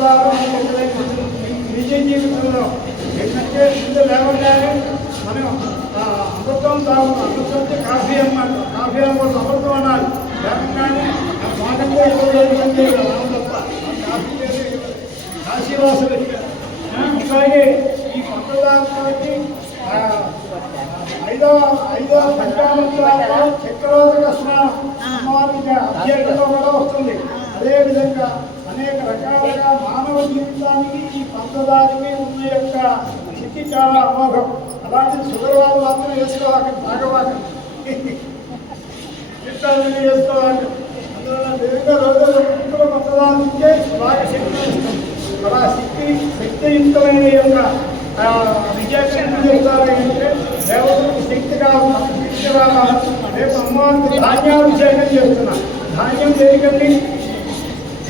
పంచదార నిజ జీవితంలో ఏంటంటే ముందు లేవగానే మనం అమృతం తాగు అమృతంటే కాఫీ అన్నమాట కాఫీ అన్నమాట అమృతం అనాలి లేకుండానే ఆ పాఠంలో తప్ప కాఫీ కాశీవాసులు అలాగే ఈ పంచదారతోటి ఆ, ఐదవ ఐదో పంచామృతాలలో చక్రవర్తిక స్నానం అమ్మవారికి కూడా వస్తుంది అదేవిధంగా అనేక రకాలుగా మానవ జీవితానికి ఈ పంచదారికి ఉన్న యొక్క స్థితి చాలా అమోఘం. అలాంటి షుగర్ వాళ్ళు మాత్రం వేసుకోవాలి తాగవాలి చిట్టాలని వేసుకోవాలి. అందువల్ల వివిధ రోజులు ఇంట్లో బాగా శక్తి అలా శక్తి శక్తియుక్తమైన యొక్క ఆ, విజయశక్తి అంటే దేవతలకు శక్తి కావాలి శక్తి రావాలి రేపు అమ్మవారికి ధాన్యాభిషేకం చేస్తున్నా. ధాన్యం చేయకండి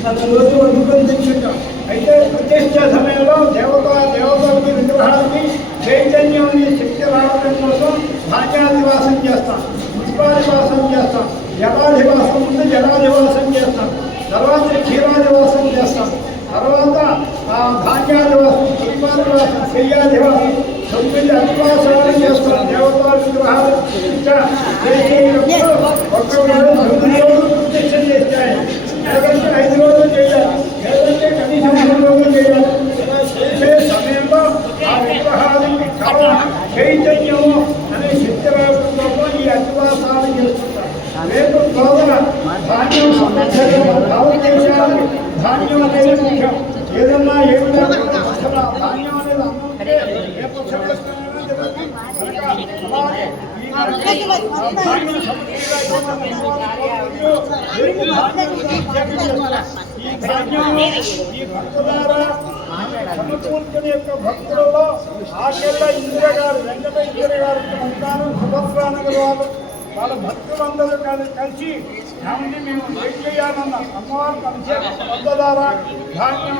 అది రోజు వండుకొని తింటుంటాం అయితే ప్రతిష్ట సమయంలో దేవత దేవతలకి విగ్రహాలకి చైతన్యాన్ని శక్తి రావడం కోసం ధాన్యాధివాసం చేస్తాం పుష్పాధివాసం చేస్తాం జలాధివాసం ముందు జలాధివాసం చేస్తాం తర్వాత క్షీరాధివాసం చేస్తాం తర్వాత ఆ ధాన్యాధివాసం పుష్పాధివాసం శయ్యాధివాసం తొమ్మిది అధివాసాలు చేస్తాం దేవతా విగ్రహాలు ఇంకా చేసేటప్పుడు ఈ భక్తులారా సమకూర్చుని యొక్క భక్తులలో ఆకెళ్ళ ఇంద్ర గారు వెంకటేశ్వర గారు ఉంటారు సుభద్రానగర్ వాళ్ళు వాళ్ళ భక్తులందరూ కలిసి కలిసి మేము ఏం అమ్మవారికి అభిషేకం పొందదారా ధాన్యం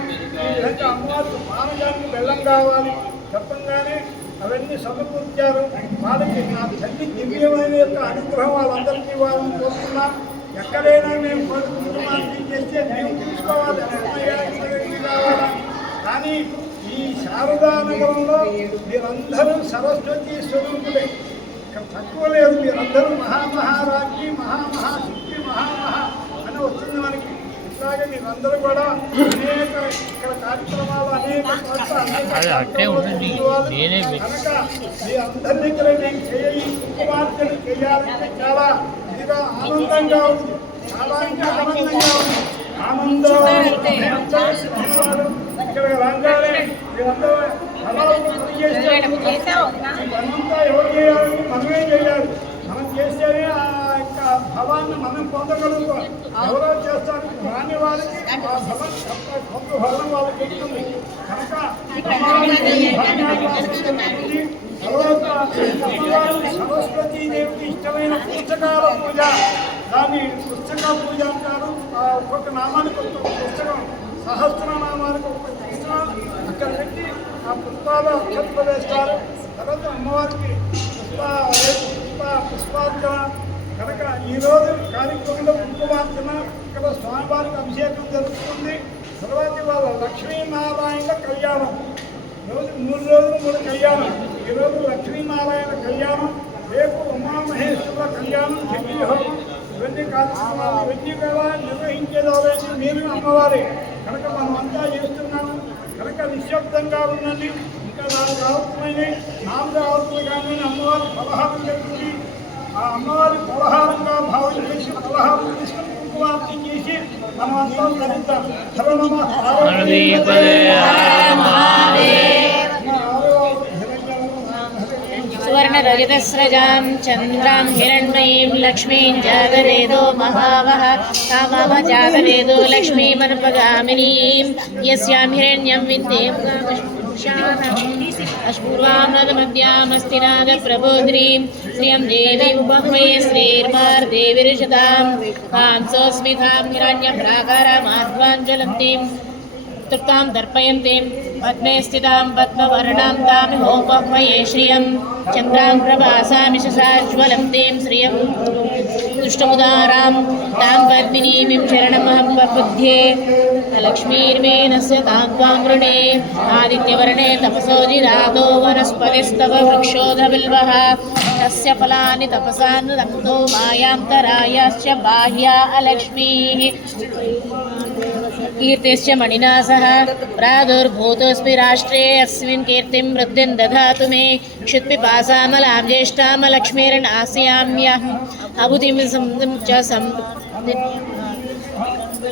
అమ్మవారికి మానగానికి బెల్లం కావాలి. చెప్పంగానే అవన్నీ సమకూర్చారు. వాళ్ళకి నా తల్లి దివ్యమైన యొక్క అనుగ్రహం వాళ్ళందరికీ వాళ్ళని కోరుతున్నాం. ఎక్కడైనా మేము కోరి చేస్తే మేము తీసుకోవాలి కావాలా? కానీ ఈ శారదా నగరంలో మీరందరూ సరస్వతి స్వరూపులే. ఇక్కడ తక్కువ లేదు. మీరందరూ మహామహారాజ్ఞి మహామహాశక్తి మహామహా అని వస్తుంది మనకి. ఇట్లాగే మీరందరూ కూడా అనేక ఇక్కడ కార్యక్రమాలు అనేక కనుక మీ అందరి దగ్గర నేను చేయి కుమార్తెలు చేయాలంటే చాలా ఇదిగా ఆనందంగా ఉంది. చాలా ఇంకా ఆనందంగా ఉంది. ఆనందం ఇక్కడ రంగానే మీరందరూ ఎవరు చేయాలి మనమే చేయాలి. చేస్తేనే ఆ యొక్క భవాన్ని మనం పొందగలుగుతాం. ఎవరో చేస్తారు రాని వాళ్ళకి ఆ భవం కొంత భవం వాళ్ళకి కనుక తర్వాత అమ్మవారి సరస్వతీ దేవికి ఇష్టమైన పుస్తకాల పూజ. దాన్ని పుస్తక పూజ అంటారు. ఆ ఒక్కొక్క నామానికి ఒక్కొక్క పుస్తకం సహస్ర నామానికి ఒక్కొక్క పుస్తకం. ఇక్కడ పెట్టి ఆ పుష్పాలు అక్షంతలు వేస్తారు. తర్వాత అమ్మవారికి పుష్ప కనుక ఈరోజు కార్యక్రమంలో కుంకుమార్చన ఇక్కడ స్వామివారికి అభిషేకం జరుగుతుంది. తర్వాత వాళ్ళ లక్ష్మీనారాయణ కళ్యాణం. రోజు మూడు రోజులు మూడు కళ్యాణం ఈరోజు లక్ష్మీనారాయణ కళ్యాణం రేపు ఉమామహేశ్వర కళ్యాణం జగ్గి హోమం ఇవన్నీ కార్యక్రమాలు. ఇవన్నీ కూడా నిర్వహించేదారైతే మీరు అమ్మవారి. కనుక మనం అంతా చేస్తున్నాము. కనుక నిశ్శబ్దంగా ఉండండి. ఇంకా నాకు ఆవృతమైనవి నాకు ఆవృతులు కానీ అమ్మవారి పలహారం జరుగుతుంది. আমার चंद्रा বা ভাই দেশে পড়ার উদ্দেশ্যে কিন্তু আপনি এসে আমার সব দাবিতা ধরো নমা হরি लक्ष्मीं श्रियं देवी उपह्मये श्रीर्मार्देवीरिषतां सोऽस्मि तृप्तां दर्पयन्तीं पद्मे स्थितां पद्मवर्णां तामिहोपह्वये श्रियं चन्द्रां प्रभासामि शशाज्वलं तीं श्रियं दुष्टमुदारां तां पद्मिनीमिं शरणमहं प्रबुध्ये लक्ष्मीर्मेनस्य तां त्वां वृणे आदित्यवर्णे तपसो जिरातो वनस्पतिस्तव वृक्षोधबिल्वः तस्य फलानि तपसा दग्धो मायान्तरायाश्च बाह्या अलक्ष्मीः कीर्तिश्च मणिना सह प्रादुर्भूतोऽस्मि राष्ट्रे अस्मिन् कीर्तिं वृद्धिं ददातु मे। क्षुत्पिपासामलां ज्येष्ठामलक्ष्मीर्नास्याम्यहम् अबुधिं च सं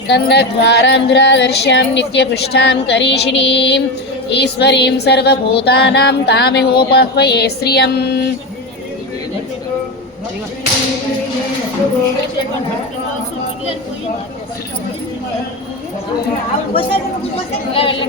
गन्धद्वारान्ध्रादर्श्यां नित्यपुष्टां करीषिणीम् ईश्वरीं सर्वभूतानां तामिहोपह्वये श्रियम्। వెళ్ళండి